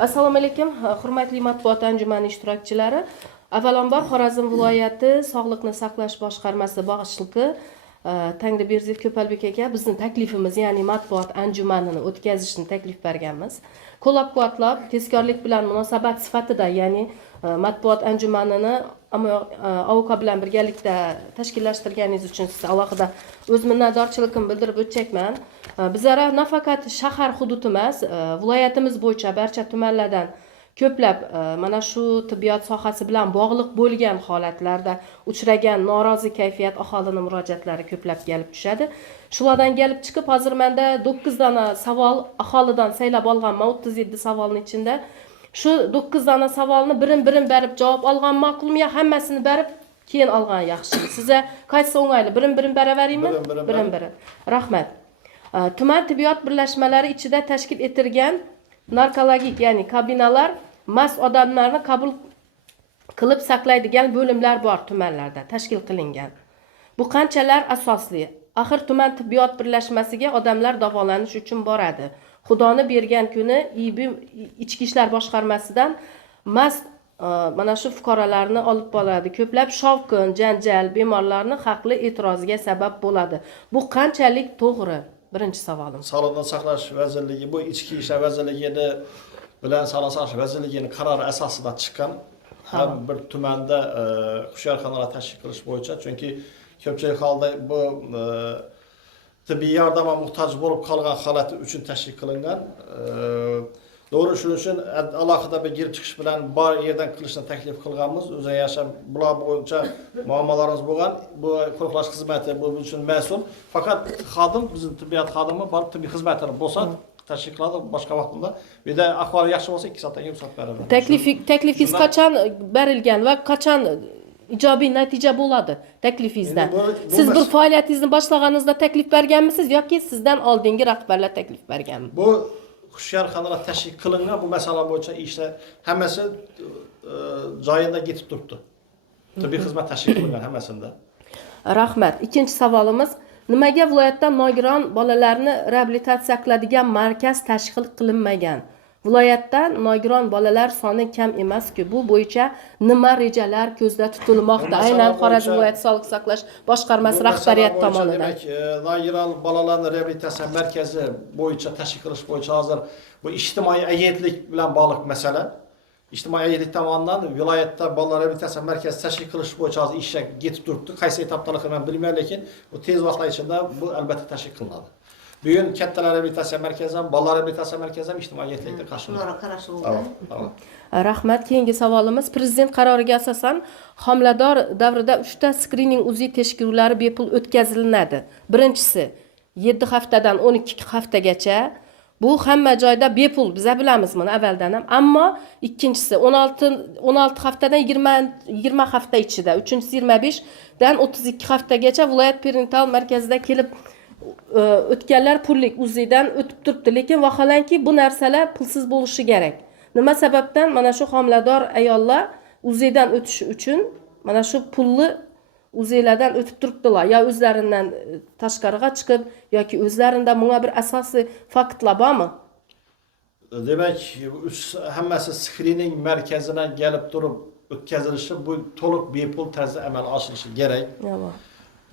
Assalomu alaykum, hurmatli matbuot anjumani ishtirokchilari. Avvalambor Xorazm viloyati Sog'liqni saqlash boshqarmasi boshlig'i Tangriberdiyev Ko'palbek aka bizning taklifimiz, ya'ni matbuot anjumanini o'tkazishni taklif berganmiz. Qo'llab-quvvatlab, tezkorlik bilan munosabat sifatida, ya'ni matbuot anjumanini AOKA bilan birgalikda tashkillashtirganingiz uchun sizga alohida o'z minnatdorchiligimni bildirib o'tchakman. Bizlar nafaqat shahar hududi emas, viloyatimiz bo'yicha barcha tumanlardan ko'plab mana shu tibbiyot sohasi bilan bog'liq bo'lgan holatlarda uchragan norozi kayfiyat aholining murojaatlari ko'plab kelib tushadi. Shulardan kelib chiqib, hozir menda 9 dona savol aholidan saylab olganman. 37 savolning ichida shu 9 dona savolni birin-birin berib javob olgan ma'qulmi yo hammasini berib keyin olgan yaxshi? Sizga qaysi o'ng'ayli? Birin-birin beraveraymi? Birin-birin. Rahmat. Tuman tibbiyot birlashmalari ichida tashkil etilgan narkologik, ya'ni kabinalar mas odamlarni qabul qilib saqlaydigan bo'limlar bor tumanlarda tashkil qilingan. Bu qanchalar asosli? Axir tuman tibbiyot birlashmasiga odamlar davolanish uchun boradi. Xudoni bergan kuni ichki ishlar boshqarmasidan mast mana shu fuqarolarni olib boradi. Ko'plab shovqin, janjal bemorlarni haqli e'tiroziga sabab bo'ladi. Bu qanchalik to'g'ri? Birinchi savolim. Sog'liqni saqlash vazirligi, bu ichki ishlar vazirligini bilan Sog'liqni saqlash vazirligining qarori asosida chiqqan har bir tumanda hushyorxonalar tashkil qilish bo'yicha, chunki ko'pchilik holda bu tibbiy yordamga muhtoj bo'lib qolgan holati uchun tashkil qilingan. Doğru shuning uchun alohida bir girib chiqish bilan bor yerdan qilishni taklif qilganmiz. O'zi yashab bular bo'yicha muammolarimiz bo'lgan. Bu qo'riqlash xizmati bu uchun mas'ul. Faqat xodim, bizning tibbiyot xodimi bor tibbiy xizmatlar bo'lsa tashkil qiladi boshqa vaqtda. Bir de ahvoli yaxshi bo'lsa 2 soatdan 2 soat beradi. Taklifingiz qachon berilgan va qachon ijobiy natija bo'ladi taklifingizdan? Siz bir faoliyatingizni boshlaganingizda taklif berganmisiz yoki sizdan oldingi rahbarlar taklif berganmi? Bu hushyorxonalar tashkil qilingan bu masala bo'yicha ishlar hammasi joyida yetib turibdi. Tibbiy xizmat tashkil qilingan hammasida. Rahmat. Ikkinchi savolimiz, nimaga viloyatda nogiron bolalarni reabilitatsiya qiladigan markaz tashkil qilinmagan? Viloyatda nogiron bolalar soni kam emas-ku. Bu bo'yicha nima rejalar ko'zda tutilmoqda? Aynan Xorazm viloyati sog'liqni saqlash boshqarmasi rahbariyati tomonidan. Demak, nogiron bolalarni reabilitatsiya markazi bo'yicha tashkil qilish bo'yicha hozir bu ijtimoiy agentlik bilan bog'liq masala. İjtimoiy agentlik tomonidan viloyatda bolalar reabilitatsiya markazi tashkil qilish bo'yicha hozir ishlar yetib turibdi. Qaysi etapdaligini men bilmayman, lekin bu tez vaqtlar ichida bu albatta tashkil qilinadi. Bugun kattalar reabilitatsiya markazi ham, bolalar reabilitatsiya markazi ham ijtimoiy agentlikda qarshiladi. Rahmat. Keyingi savolimiz, prezident qaroriga asosan homilador davrida 3 ta skrining UZI tekshiruvlari bepul o'tkazilinadi. Birinchisi 7 haftadan 12 haftagacha. Bu hamma joyda bepul, biz bilamiz buni avvaldan ham. Ammo ikkinchisi 16 haftadan 20 hafta ichida, uchinchisi 25 dan 32 haftagacha viloyat perinatal markazida kelib o'tganlar pullik UZIdan o'tib turibdi, lekin vaholanki bu narsalar pulsiz bo'lishi kerak. Nima sababdan mana shu homilador ayollar UZIdan o'tishi uchun mana shu pulli UZIlardan o'tib turibdilar, yo o'zlaridan tashqariga chiqib yoki o'zlarida bunga bir asosiy faktlar bormi? Demak, hammasi skrining markazidan kelib turib o'tkazilishi, bu to'liq bepul tarzda amalga oshirishi kerak.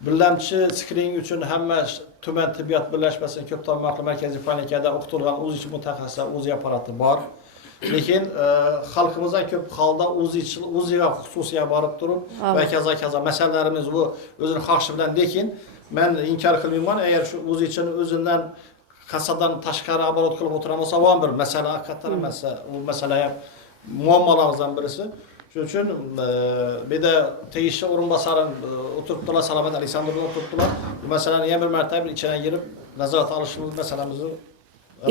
Bilamchi skrining uchun hamma tuman tibbiyot birlashmasining ko'p tarmoqli markaziy klinikada o'qitilgan o'zichi mutaxassislar, o'zi apparati bor. Lekin xalqimizdan ko'p holda o'ziga xususiy borib turib va kaza masalalarimiz bu o'zining xohishi bilan, lekin men inkor qilmayman, agar shu o'zichini o'zidan kasadan tashqari aborot qilib o'tirgan bo'lsa, bu bir masala, haqiqatan masala, bu masala ham muammolarimizdan birisi. Shuning uchun bir de tegishli o'rinbosarim o'tiribdilar, Salomat Aleksandrovna o'tiribdilar. Bu masalani yana bir marta ichiga girib nazorat olishimiz masalamizni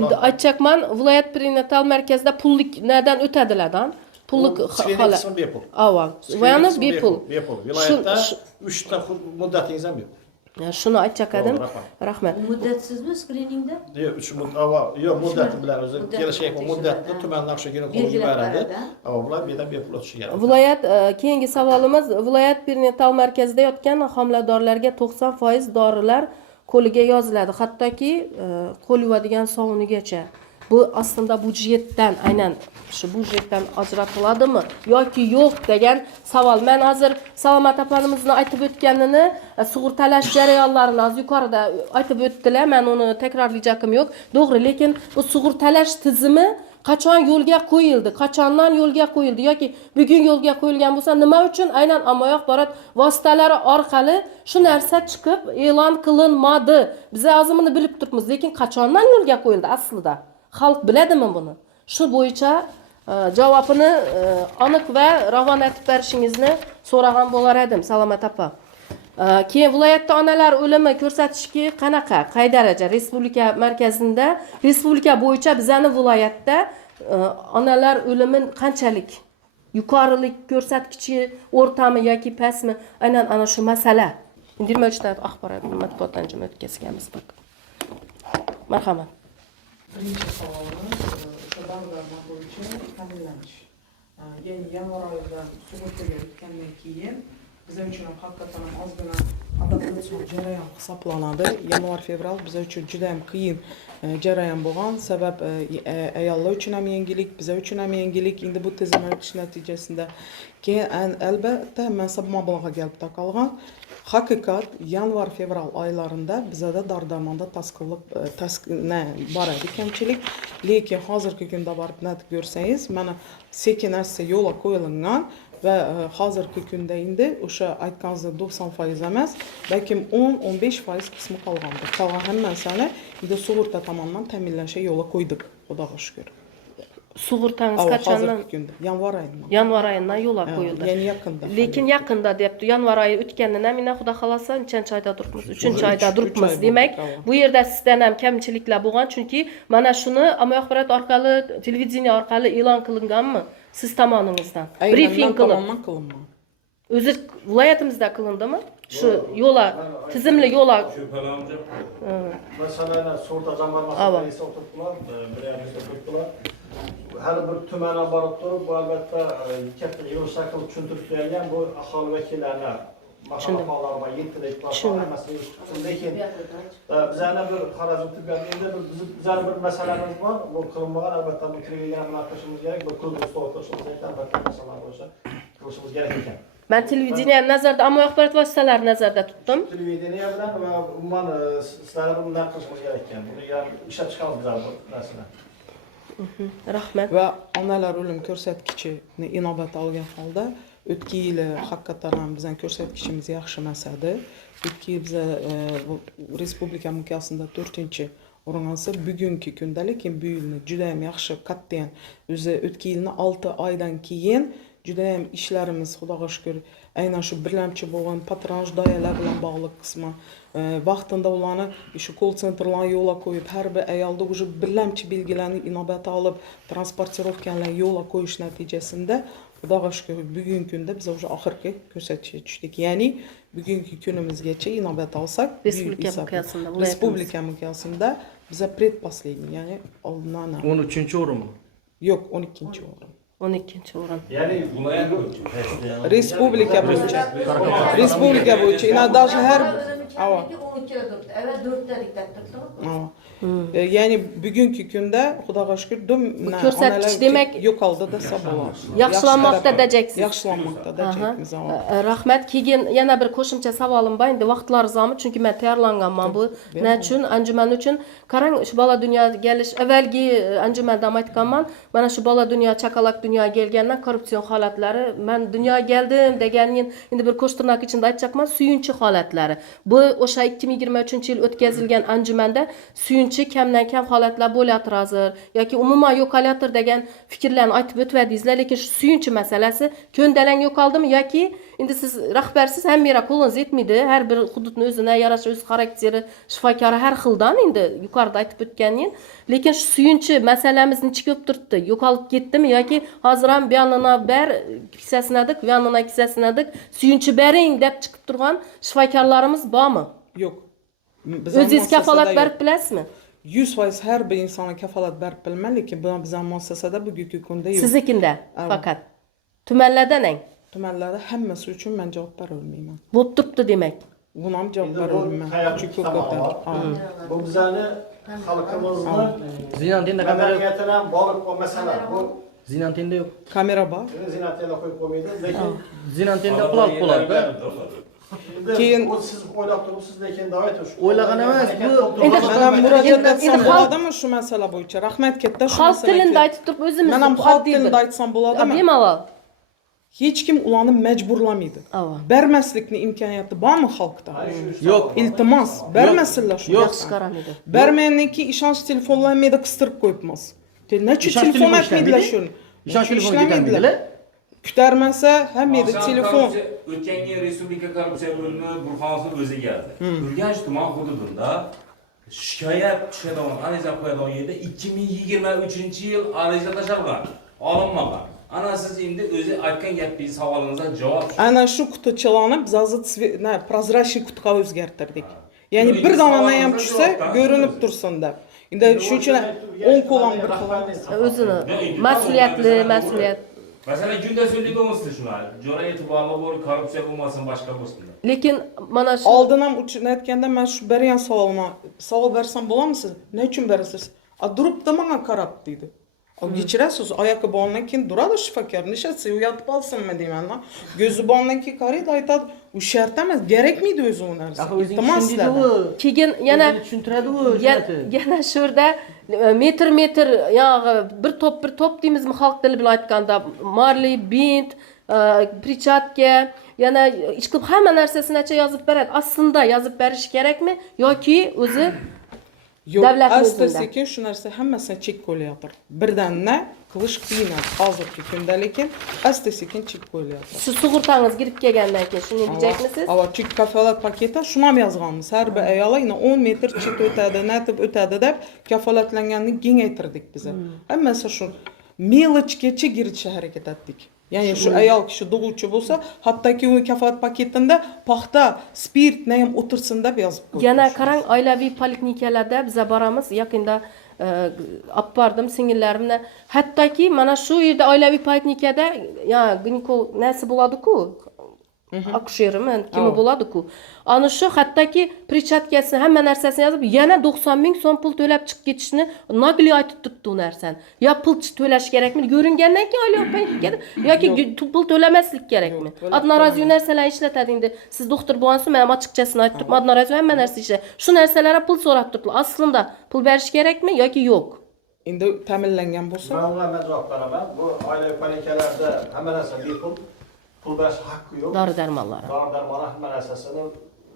endi aytchakman, viloyat perinatal markazida pullik nerdan o'tadilardan? Pullik holat. Bepul. Avval. Yana bepul. Bepul. Viloyatda 3 ta muddatingiz ham bepul. Shuni aytchakadim. Rahmat. Muddatsizmi skriningda? Yo'q, muddati bilan o'zi kelishgan muddatni tuman naqshiga qo'yib beradi. Bular bedan bepul o'tishi kerak. Viloyat keyingi savolimiz, viloyat perinatal markazida yotgan homiladorlarga 90% dorilar qo'liga yoziladi, hattoki qo'l yuvadigan sovunigacha. Bu aslında budjetdan, aynan shu budjetdan ajratiladimi yoki yo'q degan savol. Men hozir Salomat opanimizni aytib o'tganini, sug'urtalash jarayonlarini az yuqorida aytib o'tdilar. Men uni takrorlayacağım yo'q. To'g'ri, lekin bu sug'urtalash tizimi qachon yo'lga qo'yildi, qachondan yo'lga qo'yildi yoki bugun yo'lga qo'yilgan bo'lsa, nima uchun aynan ommaviy axborot vositalari orqali shu narsa chiqib e'lon qilinmadi? Biz hozir bilib turibmiz, lekin qachondan yo'lga qo'yildi aslida? Xalq biladimi buni? Shu bo'yicha javobini aniq va ravon aytib berishingizni so'ragan bo'lar edim, Salomat opa. Keyin viloyatda onalar o'limi ko'rsatishki qanaqa, qay daraja? Respublika markazida, respublika bo'yicha bizning viloyatda onalar o'limi qanchalik? Yuqorilik ko'rsatkichi, o'rtami yoki pastmi? Aynan ana shu masala. 23 ta axborot matbuot anjumani o'tkazganmiz bak. Marhamat. Birinchi savolimiz o'sha dori-darmon bo'yicha ta'minlanish. Ya'ni yanvar oyida sug'urtaga o'tgandan keyin bizlar uchun ham haqiqatan ham ozgina adaptatsion jarayon hisoblanadi. Yanvar-fevral bizlar uchun juda ham qiyin jarayon bo'lgan. Sabab ayollar uchun ham yangilik, bizlar uchun ham yangilik. Endi bu tizimga o'tish natijasida keyin albatta mansab mablag'ga kelib taqalgan. Haqiqat yanvar-fevral oylarida bizada dori-darmonda bor edi kamchilik, lekin hozirgi kunda borib natib ko'rsangiz, mana sekin asta yo'lga qo'yilgan va hozirgi kunda endi o'sha aytganingizdek 90% emas, balkim 10-15% qismi qolgandi. Qolgan hammasini endi sug'urta tomonidan ta'minlashga yo'lga qo'ydik, Xudoga shukr. Sug'urtangiz qachondan? Yanvar oyidan. Yanvar oyidan yo'lga qo'yildi. Ya'ni yaqinda. Lekin yaqinda debdi. Yanvar oyi o'tgandan mina xudo xolasa 3-oyda turibmiz, 3-oyda turibmiz. Demak, bu yerda sizdan ham kamchiliklar bo'lgan, chunki mana shuni ommaviy axborot orqali, televideniya orqali e'lon qilinganmi siz tomoningizdan? Briefing qilingan. O'zi viloyatimizda qilindimi? Shu yo'la, tizimli yo'la. Masalan, sug'urta jamg'armasiga esa o'tiribdilar, birayamizda turibdilar. Her bir tümene barıp durup, bu elbette katta yol şakıl tushuntirib bergan bu aholi vakillarni maqolalarga yetilib başlanmasını lekin bizlarga bir qaraz o'tib endi bizlar bir masalamiz bor. Bu qilinmagan albatta bu televideniya bilan qilishimiz kerak, bu klub o'rtashimiz kerak, albatta masalalar bo'yicha qilishimiz kerak ekan. Ben televideniya nazarda, ommaviy axborot vositalari nazarda tutdim. Televideniya bilan va umuman sizlarga bundan qilishimiz kerak ekan. Buni ham ishlab chiqamiz bizlar bu narsani. Rahmat. Va onalar o'lim ko'rsatkichini inobatga olgan holda o'tgan yil haqiqatan ham bizning ko'rsatkichimiz yaxshi emas edi. O'tgan yil biz respublika miqyosida 4-o'rin olsa, bugungi kunda lekin bu yilni juda ham yaxshi qattiq. O'zi o'tgan yilni 6 oydan keyin juda ham ishlarimiz Xudoga shukr aynan shu birlamchi bo'lgan patronaj doiralar bilan bog'liq qismi vaqtida ularni shu call centerlarni yo'lga qo'yib, har bir ayolda уже birlamchi belgilarni inobatga olib, transportirovkalarni yo'lga qo'yish natijasida Xudoga shukr bugungi kunda biz уже oxirgi ko'rsatkichga tushdik. Ya'ni bugungi kunimizgacha inobatga olsak, respublika miqyosida biz predposledniy, ya'ni oldindan 13-o'rinmi? Yo'q, 12-o'rin. 12-o'rin. Ya'ni viloyat Respublika bo'yicha. Respublika bo'yicha. Ina даже har 12'de durdu. Evet 4'te dikkat durdu. Ya'ni bugungi kunda Xudoga shukr ko'rsatkich demak yo'qoldi desa bo'ladi. Yaxshilanmoqda dejaksiz. Yaxshilanmoqda dejamiz. Rahmat. Keyin yana bir qo'shimcha savolim bor. Endi vaqtlar zomi, chunki men tayyorlanganman bu. Nima uchun? Anjuman uchun. Qarang, shu bola dunyoga kelish avvalgi anjumanda aytganman. Mana shu bola dunyo, chaqaloq dunyoga kelgandan korrupsion holatlari, men dunyoga keldim deganin endi bir qo'shtirnoq ichida aytmoqman, suyunchi holatlari. Bu o'sha 2023-yil o'tkazilgan anjumanda suyunchi kamdan kam holatlar bo'layotir hozir yoki umuman yo'qolayotir degan fikrlarni aytib o'tdingizlar, lekin shu suyunchi masalasi ko'ndalang yo'qoldimi yoki endi siz rahbarsiz, hamma qo'lingiz yetmaydi, har bir hududni o'zina yarasha o'z xarakteri, shifokori har xildan endi yuqorida aytib o'tganin, lekin shu suyunchi masalamiz necha ko'p turibdi, yo'qolib ketdimi yoki hozir ham buyonini ber kisasinadik, buyonini kisasinadik, suyunchi bering deb chiqib turgan shifokorlarimiz bormi? Yo'q. O'zingiz kafolat berib bilasizmi? 100% har bir insonga kafolat berib bilman, lekin bu bizning muassasada bugungi kunda yo'q. Siznikinda faqat tumanlardan tumanlarda hammasi uchun men javob bera olmayman. Bo'p turibdi demak. Buni ham javob bera olmayman. Chunki bu bizlarni xalqimizni Zinantenda kamera madaniyatidan bog'liq bu masala. Bu Zinantenda yo'q. Kamera bor. zinatiyada qo'yib qo'ymaydi, lekin Zinantenda quloq bo'ladi-da. keyin siz o'ylab turibsiz, lekin davay turib. O'ylagan emas, bu Mana murojaat endi etsam xalq- bo'ladimi shu masala bo'yicha? Rahmat katta shu xalq masalaga. tilida aytib turib o'zimiz Men ham xalq tilida aytsam bo'ladimi? bemalol. Hech kim ularni majburlamaydi. Ava. Bermaslikni imkoniyati bormi xalqda? yo'q. Iltimos, bermasinlar shu. Yo'q. Qaramaydi. Bermagandan ishonch telefonlarini qistirib qo'yibmiz. Necha Ishonch telefon telefoni aytmaydilar ishlamaydi? shuni. Ishonch telefoni ishlamaydilar. ketmaydilar. Kutarmasa hammayda telefon. O'tgan yil Respublika korrupsiya bo'limi Burxonov o'zi keldi. Urganch tuman hududida shikoyat tushadigan, ariza qo'yadigan yerda 2023-yil ariza tashalgan, olinmagan. Ana siz endi o'zi aytgan gapingiz savolingizga javob. Ana shu qutichalarni biz hozir prozrachniy qutiga o'zgartirdik. Ya'ni bir donani ham tushsa ko'rinib tursin deb. Endi shuning uchun 10 ko'lam bir qilamiz. O'zini mas'uliyat. Masalan, kunda so'zlayapmiz shuni. Jo'ra e'tiborli bo'l, korrupsiya bo'lmasin, boshqa bo'lsin. Lekin mana shu Oldin ham uchun aytganda men shu bergan savol bersam bo'ladimi siz? Ne uchun berasiz? A duribdi menga qarab deydi. Kechirasiz, oyoqqa borgandan keyin duradi shifokor. Nechasi u yotib olsinmi deyman. Ko'zi borgandan keyin qaraydi, aytadi, u shart emas, kerakmaydi o'zi u narsa. Iltimos Tushunadi u. keyin yana tushuntiradi u. yana shu yerda metr yog'i bir top deymizmi xalq tili bilan aytganda marli, bint, prichatka, yana ish qilib hamma narsasini yozib beradi. Aslida yozib berish kerakmi yoki o'zi Yo'q, davlat asta o'zida? sekin shu narsa hammasini chek qo'yilyapti. Birdanna qilish qiyin hozirgi kunda, lekin asta sekin chek qo'yilyapti. Siz sug'urtangiz kirib kelgandan keyin shuni diyecekmisiz? Ava chek kafolat paketi shuni ham yozganmiz. Har bir ayol 10 metr chet o'tadi, natib o'tadi deb kafolatlanganni kengaytirdik biz. Hammasi shu melichgacha kirishga harakat etdik. Ya'ni shu ayol kishi tug'uvchi bo'lsa, hattoki u kafolat paketida paxta, spirt ham o'tirsin deb yozib qo'ydik. Yana qarang, oilaviy poliklinikalarda biz boramiz, yaqinda olib bordim singillarimni. Hattoki mana shu yerda oilaviy poliklinikada ya ginekolog nasi bo'ladi-ku? Akusherimi, kimi bo'ladi-ku? Ana shu hattoki prichatkasini, hamma narsasini yozib, yana 90 ming so'm pul to'lab chiqib ketishni nagli aytib turibdi u narsani. Yo pul to'lash kerakmi? Ko'ringandan keyin oilaviy poliklinikada yoki pul to'lamaslik kerakmi? Adnoraziy narsalarni ishlatadi endi. Siz doktor bo'lgansiz, men ham ochiqchasini aytib turibman, adnoraziy hamma narsa ishlatadi. Shu narsalarga pul so'rab turibdi. Aslida pul berish kerakmi yoki yo'q? Endi ta'minlangan bo'lsa, Men javob beraman. Bu oilaviy poliklinikalarda hamma narsa bepul. Pul berish haqqi yo'q. Dori-darmonlar. Dori-darmonlar hamma narsasini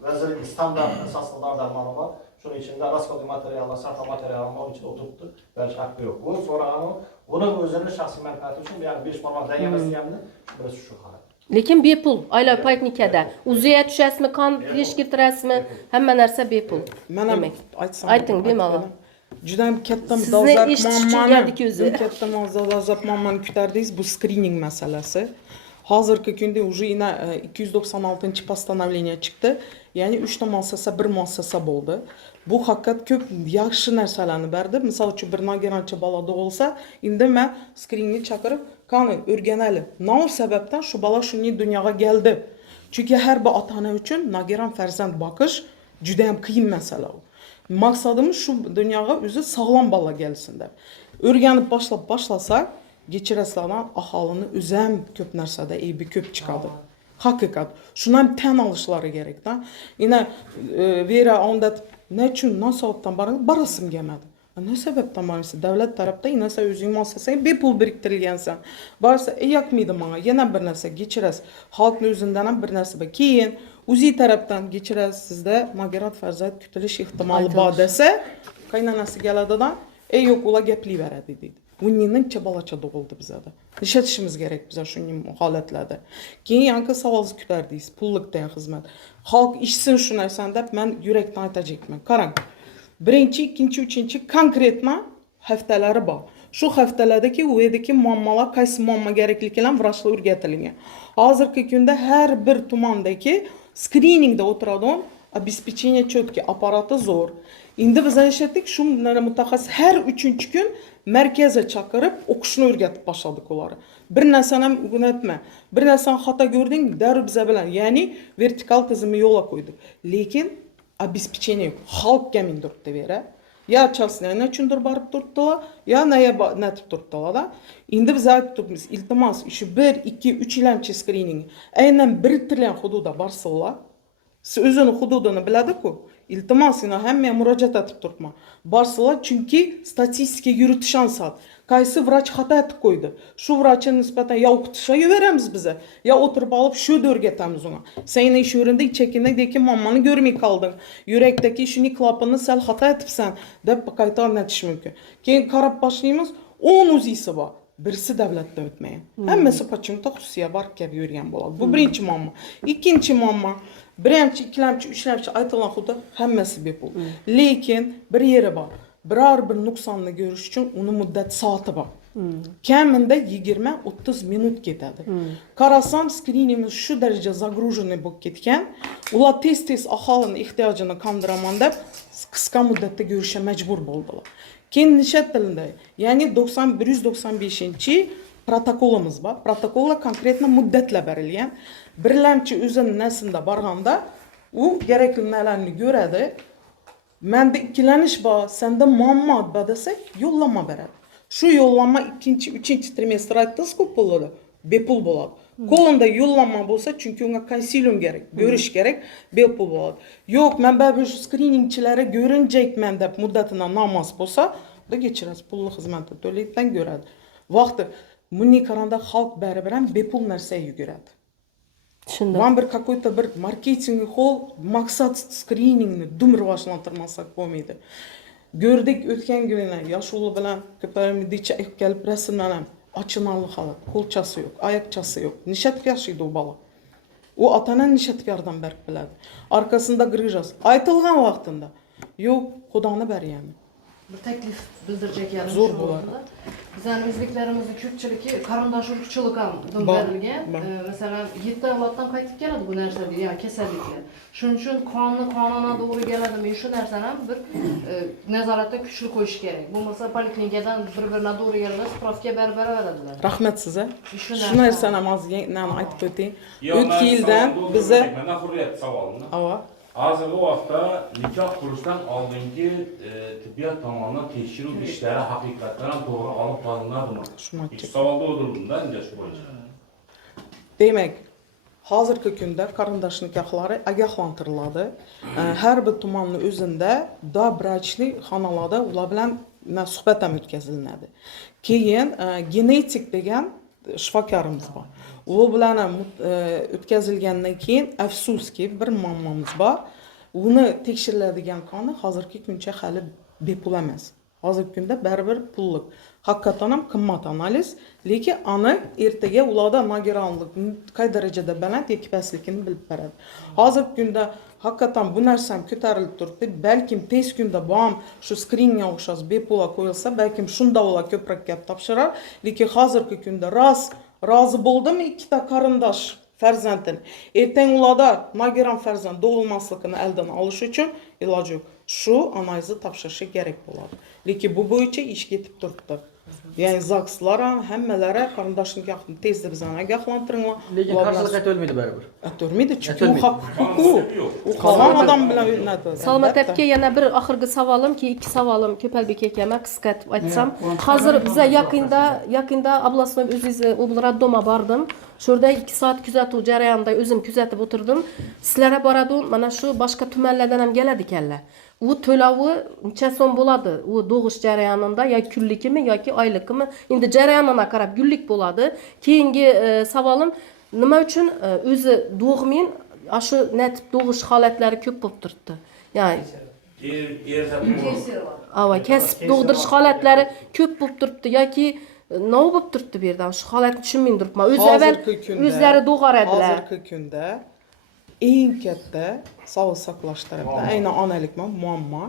vazirlik standart asosida dori-darmoni bor. Shuning ichida rasxodli materiallar, sarf materiallar bor, ichida o'tiribdi. Berish haqqi yo'q. Bu so'rag'ani uning o'zini shaxsiy manfaati uchun, ya'ni 5 marotaba dayamasligini biz shu holat. Lekin bepul oilaviy poliklinikada uziga tushasizmi, kon yesh kirtirasizmi, hamma narsa bepul. mana Demak, aytsam. ayting, bemalol. Juda ham katta Sizni dolzarb eshitish uchun keldik o'zi. Katta dolzarb muammoni ko'tardingiz, bu skrining masalasi. Hozirgi kunda уже 296 постановление chiqdi. Ya'ni 3 ta muassasa, bir muassasa bo'ldi. Bu haqiqat ko'p yaxshi narsalarni berdi. Misol uchun bir nogironcha bola tug'ilsa, endi men skrinni chaqirib, qani o'rganali. Nima sababdan shu bola shunday dunyoga keldi? Chunki har bir ota-ona uchun nogiron farzand boqish juda ham qiyin masala. Maqsadimiz shu dunyoga o'zi sog'lom bola kelsin deb. O'rganib boshlasak, kechirasizlar, aholini o'zi ham ko'p narsada aybi ko'p chiqadi. Haqiqat. Shuni ham tan olishlari kerak-da. Yana Vera onda nechun nasoatdan barasim kelmadi. Ne sababdan borsa davlat tarafdan inasa o'zing muassasang bepul biriktirilgansan. Borsa yoqmaydi menga, yana bir narsa kechirasiz. Xalqning o'zidan ham bir narsa bor. Keyin o'zi tarafdan kechirasiz, sizda nogiron farzand kutilish ehtimoli bor desa, qaynonasi keladidan, yo'q, ular gaplayveradi deydi. Buningcha bolacha tug'ildi bizada. Ishlatishimiz kerak biz shunday holatlarda. Keyin yangi savolni kutardingiz, pullikdan xizmat. Xalq ishsin shu narsani deb men yurakdan aytajakman. Qarang. Birinchi, ikkinchi, uchinchi konkretma haftalari bor. Shu haftalardagi u yerdagi muammolar, qaysi muammo kerakligidan vrachlar o'rgatilgan. Hozirgi kunda har bir tumandagi skriningda o'tiradigan обеспечение четкий apparati zo'r. Endi biz aytdik, shu mutaxassis har 3-kun markazga chaqirib o'qishni o'rgatib boshladik ular. Bir narsani ham unutma. Bir narsani xato ko'rding, darrov biz bilan, ya'ni vertikal tizimni yo'lga qo'ydik. Lekin обеспечение yo'q. Xalqga mindiribdi vera. Ya chasnayni uchundir borib turibdilar, ya naya netib turibdilar da. Endi biz aytib turibmiz, iltimos, shu 1, 2, 3 yillamchi screening aynan 1 trillion hududda borsalar, siz o'zini hududini biladi-ku. İltimos, yana hammaga murojaat etib turibman. Borsalar, chunki statistika yuritish ansat. Qaysi vrach xato etib qo'ydi. Shu vrachga nisbatan ya o'qitishaveramiz biza, ya o'tirib olib shu o'rgatamiz unga. Sen ish o'rinda chekindagi mammani ko'rmay qolding. Yurakdagi shuni klapini sal xato etibsan deb qayta o'rnatish mumkin. Keyin qarab boshlaymiz, 10 o'zisi bor. Birisi davlatda o'tmagan. Hammasi почему-то xususiya bor kabi yurgan bo'ladi. Bu birinchi muammo. Ikkinchi muammo, birinchi, ikkilamchi, uchlamchi aytilgan xuddi hammasi bepul. Lekin bir yeri bor. Biror bir nuqsonni ko'rish uchun uni muddat soati bor. Kamida 20-30 minut ketadi. Qarasam, skrinimiz shu darajada загруженный bo'lib ketgan, ular tez aholini ehtiyojini qondiraman deb qisqa muddatda ko'rishga majbur bo'ldilar. Keyin nishat tilida, ya'ni 195-chi protokolimiz bor. Protokolda konkretno muddatlar berilgan. Birlamchi o'zini nasinda borganda, u kerakli nimalarni ko'radi. Menda ikkilanish bor, senda muammo bor desak, yo'llanma beradi. Shu yo'llanma 2-3 trimestr aytdingiz-ku bo'ladi, bepul bo'ladi. Qo'linda yo'llanma bo'lsa, chunki unga konsilium kerak, ko'rish kerak, bepul bo'ladi. Yo'q, men bu skriningchilari ko'rinjayman deb muddatidan namoz bo'lsa, da kechirasiz, pulli xizmatni to'laydan ko'radi. Vaqti bunga qaraganda xalq baribir ham bepul narsaga yuguradi. Tushundim. Вам bir какой-то bir marketing hol maqsad skriningni dum rivojlantirmasak bo'lmaydi. Gördük o'tgan kuni Yoshuli bilan ko'paramdicha kelib rasmlanam. Achinarli holat. Qo'lchasi yo'q, oyoqchasi yo'q. Nishatga yashaydi u bola. U ota-ona nishatga yordam berib biladi. Arkasında grijasi. Aytilgan vaqtida. Yo'q, Xudoni bergan. Bir taklif bildirecek yani. Zor bo'ladi. Bizning o'zbeklarimizni ko'pchiligi qarindosh urug'chilik ham berilgan. Masalan, 7 avloddan qaytib keladi bu narsaga, ya'ni kasalliklar. Shuning uchun qonuna to'g'ri keladimi? Shu narsani ham bir nazoratda kuchli qo'yish kerak. Bo'lmasa poliklinikadan bir-biridan to'g'ri keladi, spravka berib beradilar. Rahmat size. Shu Shu narsani aytib o'ting. O'tgan yildan biza mana hurriyat savolini. Ava. Hozirgi vaqtda nikoh qurishdan oldingi tibbiyot tomonidan tekshiruv ishlari haqiqatan ham to'g'ri olib qolinadimi? Ikki savolda o'tirildi-da, shu bo'yicha. Demak, hozirgi kunda qarindosh nikohlari ogohlantiriladi. Har bir tumanni o'zida vrachli xonalarda ular bilan suhbat ham o'tkaziladi. Keyin genetik degan shifokorimiz bor. U bilan ham o'tkazilgandan keyin afsuski bir muammomiz bor. Uni tekshiriladigan qoni hozirgi kuncha hali bepul emas. Hozirgi kunda baribir pullik. Haqiqatan ham qimmat analiz, lekin aniq ertaga ularda nogironlik qay darajada baland yoki pastligini bilib beradi. Hozirgi kunda haqiqatan bu narsa ham ko'tarilib turibdi. Balkim tez kunda bu ham shu skriningga o'xshash bepul qo'yilsa, balkim shunda ular ko'proq gap topshirar, lekin hozirgi kunda rozi bo'ldimi ikkita qarindosh farzandin. Ertang ularda nogiron farzand tug'ilmasligini oldin olish uchun iloji yo'q. Shu analizni topshirishi kerak bo'ladi. Lekin bu bo'yicha ish ketib turibdi. Ya'ni zagslar ham hammalari qarindosh nikohni tezda bizdan ogohlantiringlar. Lekin qarshilik aytolmaydi baribir. Aytolmaydi, chunki u huquqi. U qalon odam bilan o'ynatadi. Salmat aka, yana bir oxirgi savolim, keyin ikki savolim Ko'palbek akama qisqartib aytsam. Hozir biza yaqinda Oblastnoy o'zingiz Raddoma bordim. Shurda 2 soat kuzatuv jarayonida o'zim kuzatib o'tirdim. Sizlarga boradim, mana shu boshqa tumanlardan ham keladi ekanlar. U to'lovi necha so'm bo'ladi? U doğuş jarayonida yoki kunlikmi yoki oylikmi? Endi jarayoniga qarab kunlik bo'ladi. Keyingi savolim, nima uchun o'zi doğumin shu natib doğuş holatlari ko'p bo'lib turibdi? Ya'ni kasb doğdirish holatlari ko'p bo'lib turibdi yoki nima bo'lib turibdi bu yerdan? Shu holatni tushunmay turibman. O'zlari doğar edilar. Hozirgi kunda eng katta sog'liq saqlash tarafida aynan onalik muammo.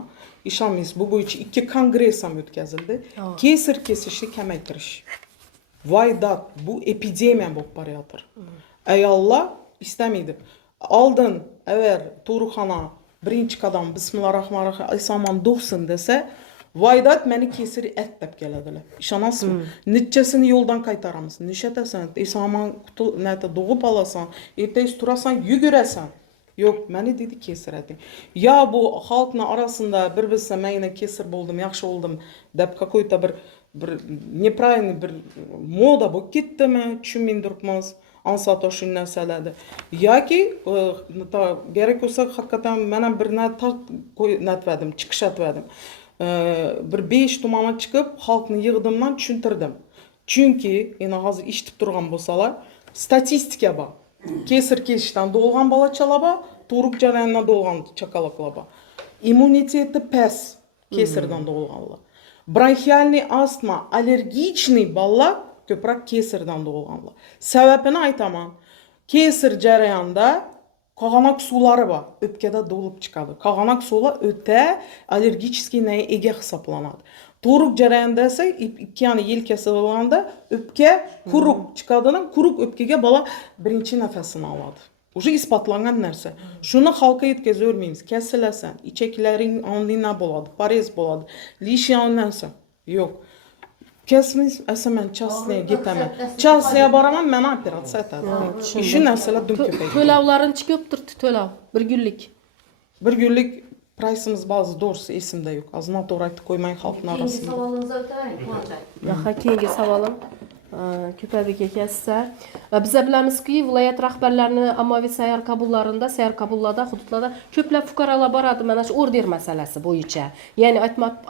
Ishonmaysiz, bu bo'yicha 2 kongress ham o'tkazildi. Kesir kesishni kamaytirish. Voydat, bu epidemiya bo'lib borayotir. Ayollar istamaydi. Oldin agar tug'ruqxona birinchi qadam bismillahirrohmanirrohim Isoman do'qsin desa, voydat meni kesir et deb keladilar. Ishonasizmi? Nechasini yo'ldan qaytaramiz. Nishatasan, Isoman nata doğib olasan, ertasi turasan, yugurasan. Yo'q, mana dedi kesir ayting. Ya bu xalqning orasida bir bilsa men yana kesir bo'ldim, yaxshi bo'ldim deb какой-то bir неправильный bir moda bo'lib ketdimi, tushunmay turibmiz. Ansat shu narsalarni. Yoki kerak bo'lsa haqiqatan men bir natvadim, chiqish atvadim. Bir 5 tumanga chiqib, xalqni yig'dimdan tushuntirdim. Chunki, endi hozir eshitib turgan bo'lsalar, statistika bor. Kesir kelishdan doğulgan balachalar bor, tug'ruq jarayonidan doğulgan chaqaloqlar bor. Immuniteti past kesirdan doğulganlar. Bronxialniy astma, allergichniy bolalar ko'proq kesirdan doğulganlar. Sababini aytaman. Kesir jarayonida qog'onoq suvlari bor, o'pkada dolib chiqadi. Qog'onoq suvlar o'ta allergichniy ega hisoblanadi. Tug'ruq jarayonida esa ikkiyani yelkasi bo'lganda o'pka quruq chiqadidan, quruq o'pkaga bola birinchi nafasini oladi. Уже isbotlangan narsa. Shuni xalqqa yetkazib o'rmaymiz. Kasilasan, ichaklaring ondina bo'ladi, parez bo'ladi, lishyan narsa. Yo'q. Kesmiz, asaman chastnaya ketaman. Chastnaya boraman, meni operatsiya etadi. Shu narsalar dum ko'paydi. To'lovlarinchi ko'p turibdi, to'lov. Bir kunlik. Bir kunlik priceimiz ba'zi doğrusu esimde yok. Az noto'g'ri aytib qo'ymang xalqning Keyingi orasida. savolingizni o'tavering, Quvonch aka. Keyingi savolim Ko'pabek aka sizlar. Biz bilamizki, viloyat rahbarlarining ommaviy sayyor qabullarida, sayyor qabullarda, hududlarda ko'plab fuqarolar boradi mana shu order masalasi bo'yicha. Ya'ni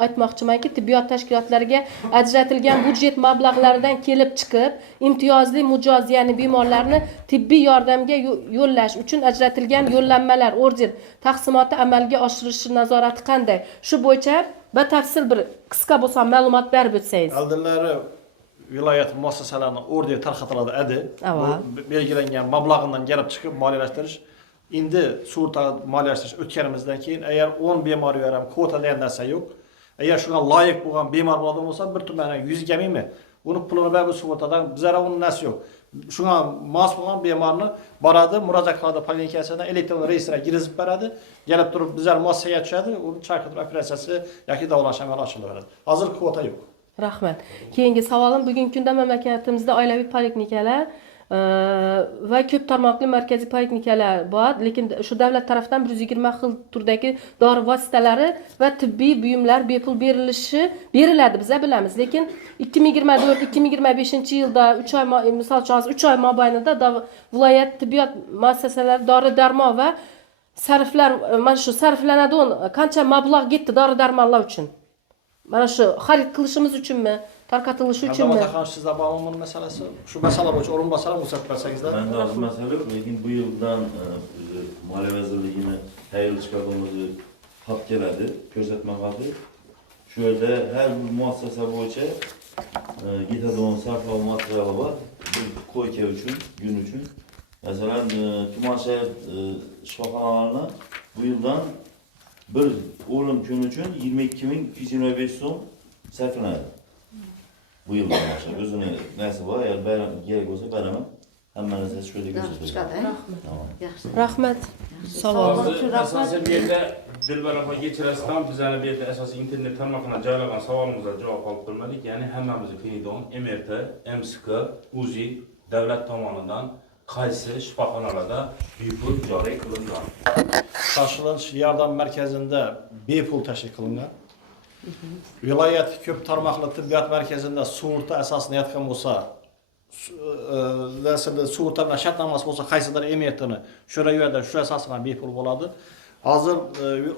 aytmoqchimanki, tibbiyot tashkilotlariga ajratilgan budjet mablag'laridan kelib chiqib, imtiyozli mijoz, ya'ni bemorlarni tibbiy yordamga yo'llash uchun ajratilgan yo'llanmalar, order taqsimoti amalga oshirilishi nazorati qanday? Shu bo'yicha batafsil bir qisqa bo'lsa ma'lumot berib o'tsangiz. Oldinlari viloyat muassasalarining order tarqatiladi edi. Bu belgilangan mablag'dan kelib chiqib moliyalashtirish. Endi sug'urta moliyalashtirish o'tganimizdan keyin agar 10 bemor ham kvota degan narsa yo'q. Agar shunga loyiq bo'lgan bemor bo'lsa, bir tumani 100 gamimi, uni pulini berib sug'urtadan bizlar uni narsa yo'q. Shunga mos bo'lgan bemorni boradi, murojaat qiladi poliklinikadan elektron reyestrga kirgizib beradi. Kelib turib bizlar muassasaga tushadi, uni chaqirib operatsiyasi yoki davolash amalga oshiriladi. Hozir kvota yo'q. Rahmat. Keyingi savolim, bugungi kunda mamlakatimizda oilaviy poliklinikalar va ko'p tarmoqli markaziy poliklinikalar bor, lekin shu davlat tomonidan 120 xil turdagi dori vositalari va tibbiy buyumlar bepul beriladi, biz bilamiz. Lekin 2024-2025-yilda 3 oy, misol uchun 3 oy mobaynida viloyat tibbiyot muassasalari dori-darmon va sarflar, mana shu sarflanadigan qancha mablag' ketdi dori-darmonlar uchun? Mana shu xarid qilishimiz uchunmi, tarqatilishi uchunmi? Albatta, sizda bormi masalasi? Shu masala bo'yicha o'rinbosar ko'rsatib bersangizlar. Menda hozir masala yo'q, lekin bu yildan Moliya vazirligining tayyor chiqarganimiz xat keladi, ko'rsatma xati. Shu yerda har bir muassasa bo'yicha ketadigan sarflov materiali bor. Bir koyka uchun, gün uchun. Masalan, tuman shahar shifoxonalarini bu yildan bir o'lim kuni uchun 22.225 so'm sarflanadi. Bu yildan boshlab o'zini narsa bor, agar bayram kerak bo'lsa beraman. Hamma narsa shu yerda ko'rsatiladi. Yaxshi. Rahmat. Savol. Asosan bu yerda Dilbar opa kechirasidan bizlarni bu yerda asosan internet tarmoqlarga joylagan savolimizga javob olib qo'ymadik. Ya'ni hammamizni Fenidon, MRT, MSK, UZI davlat tomonidan qaysi shifoxonalarda bepul joriy qilingan? Qarshilanish yordam markazida bepul tashkil qilingan. Viloyat ko'p tarmoqli tibbiyot markazida sug'urta asosida yotgan bo'lsa, sug'urta bilan shartnomasi bo'lsa, qaysidir emetini shu yerda shu asosida bepul bo'ladi. Hozir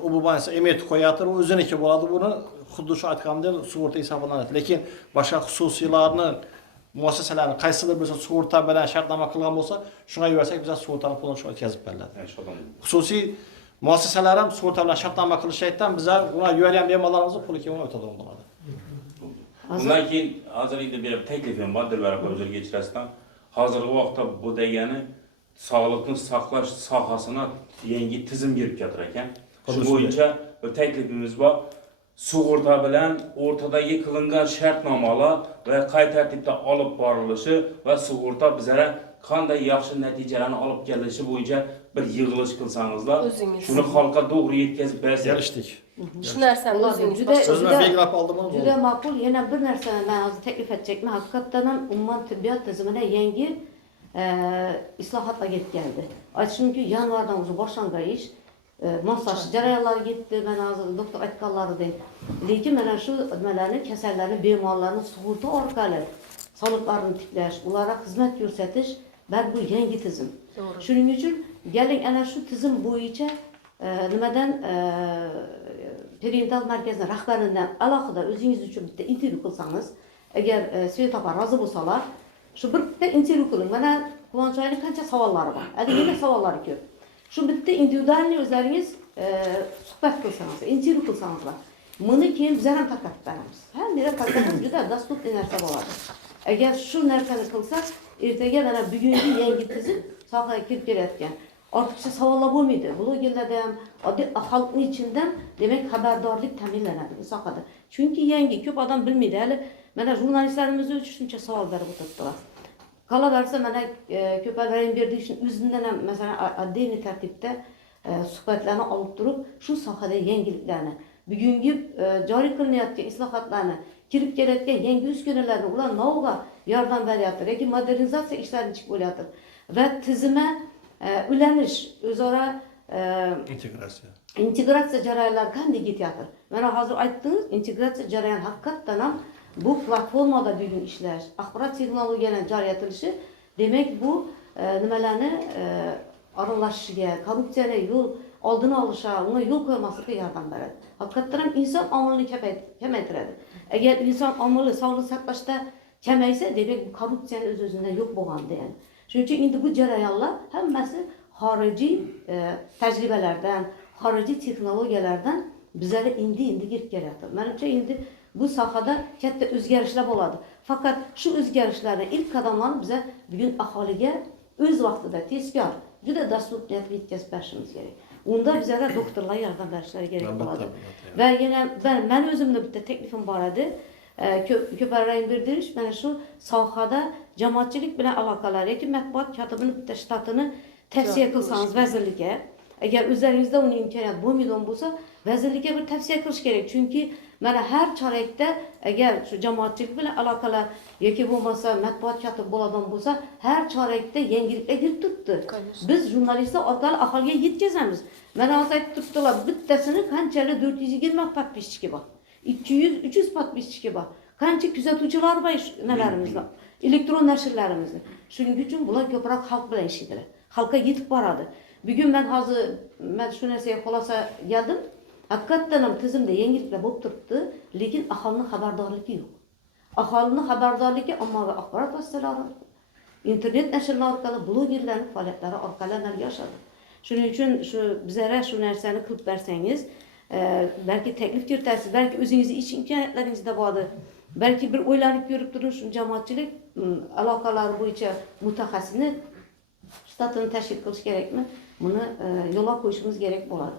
u bo'lmasa emet qo'yatir, o'ziniki bo'ladi. Buni xuddi shu aytganimdek sug'urta hisoblanadi. Lekin boshqa xususiylarni muassasalarni qaysidir bo'lsa sug'urta bilan shartnoma qilgan bo'lsa, shunga yuborsak biz sug'urtani pulini shu o'tkazib beriladi. Xususiy muassasalar ham sug'urta bilan shartnoma qilishayotgan bizlar ular yuborgan bemorlarimizni puliga o'tadigan bo'ladi. Bundan keyin hozirlikda bir taklifim bor Dilbar opa o'zlariga kechirasidan. Hozirgi vaqtda bu degani sog'liqni saqlash sohasini yangi tizim kirib ketar ekan. Shu bo'yicha bir taklifimiz bor. Sug'urta bilan o'rtadagi qilingan shartnomalar va qay tartibda olib borilishi va sug'urta bizlara qanday yaxshi natijalarni olib kelishi bo'yicha bir yig'ilish qilsangizlar, shuni xalqqa to'g'ri yetkazib bersangiz. Kelishdik. Shu narsani o'zingiz O'zim belgilab oldim. Juda ma'qul. Yana bir narsani men hozir taklif etmoqchiman. Haqiqatan ham umuman tibbiyot tizimida yangi islohotga ketgandi. Aytishimki, yanvardan o'zi boshlangan ish, masaj jarayonlari ketdi, mana hozir doktor aytganlaridek. Lekin mana shu nimalarni, kasallarni, bemorlarni sug'urta orqali soliqlarini tiklash, ularga xizmat ko'rsatish bu yangi tizim. Shuning uchun galing ana shu tizim bo'yicha nimadan perinatal markazining rahbaridan alohida o'zingiz uchun bitta intervyu qilsangiz, agar Svet opa rozi bo'lsalar, shu bitta intervyu qiling. Mana Quvonch oyining qancha savollari bor. Yana savollari ko'p. Shu bitta individualniy o'zlaringiz suhbat qilsangiz, intervyu qilsangizlar, buni keyin biz ham tarqatib beramiz. Hamma tarqatib juda dasturli narsa bo'ladi. Agar shu narsani qilsak, ertaga mana bugungi yangi tizim sohaga kirib kelayotgan. Ortiqcha savollar bo'lmaydi. Blogerlarda ham, oddiy xalqning ichidan demak xabardorlik ta'minlanadi bu sohada. Chunki yangi ko'p odam bilmaydi. Hali mana jurnalistlarimiz uchun shuncha savol berib o'tiribdilar. Qolaversa mana Ko'pal Rayimberdiyevichning o'zidan ham masalan oddiy tartibda suhbatlarni olib turib, shu sohada yangiliklarni, bugungi joriy qilinayotgan islohotlarni, kirib kelayotgan yangi uskunalarni ular novga yordam beryapti yoki modernizatsiya ishlari chiqib bo'lyapti va tizimga ulanish, o'zaro integratsiya jarayonlari qanday ketyapti? Mana hozir aytdingiz, integratsiya jarayoni haqiqatdan ham bu platformada bugun ishlash, axborot texnologiyalarining joriy etilishi, demak bu nimalarni aralashishiga, korrupsiyaga yo'l oldini olishiga, unga yo'l qo'ymaslikka yordam beradi. Haqiqatdan ham inson omilini kamaytiradi. Agar inson omili sog'liqni saqlashda kamaysa, demak bu korrupsiyani o'z-o'zidan yo'q bo'lganda yani. Shuning uchun endi bu jarayonlar hammasi xorijiy tajribalardan, xorijiy texnologiyalardan bizlarga endi kirib kelyapti. Menimcha endi bu sohada katta o'zgarishlar bo'ladi. Faqat shu o'zgarishlarning ilk qadamlarini biz bugun aholiga o'z vaqtida tezkor, juda dasturiyatli yetkazib berishimiz kerak. Unda bizlarga doktorlar yordam berishlari kerak bo'ladi. Va yana men o'zimning bitta taklifim bor edi. Ko'pal Rayimberdiyevich mana shu sohada jamoatchilik bilan aloqalar yoki matbuot kotibining bitta shtatini tavsiya qilsangiz vazirlikka, agar o'zlaringizda uning imkoniyati bo'lmaydigan bo'lsa, vazirlikka bir tavsiya qilish kerak. Chunki mana har chorakda agar shu jamoatchilik bilan aloqalar yoki bo'lmasa matbuot kotibi bo'ladigan bo'lsa, har chorakda yangiliklar kirib turibdi. Biz jurnalistlar orqali aholiga yetkazamiz. Mana hozir aytib turibdilar, bittasini qanchalik 420 podpischiki bor. 200-300 podpischiki bor. Qancha kuzatuvchilar bor nalarimizda, elektron nashrlarimizda. Shuning uchun bular ko'proq xalq bilan ishlaydilar. Xalqqa yetib boradi. Bugun men shu narsaga xulosa geldim. Haqiqatdan ham tizimda yangiliklar bo'lib turibdi, lekin aholining xabardorligi yo'q. Aholining xabardorligi ommaviy axborot vositalari, internet nashrlar orqali, blogerlarning faoliyatlari orqali amalga oshadi. Shuning uchun shu bizlarga shu narsani qilib bersangiz, balki taklif kiritasiz, balki o'zingizning ish imkoniyatlaringizda bordir. Balki bir o'ylanib ko'rib turing, shu jamoatchilik aloqalari bo'yicha mutaxassisni shtatini tashkil qilish kerakmi? Buni yo'lga qo'yishimiz kerak bo'ladi.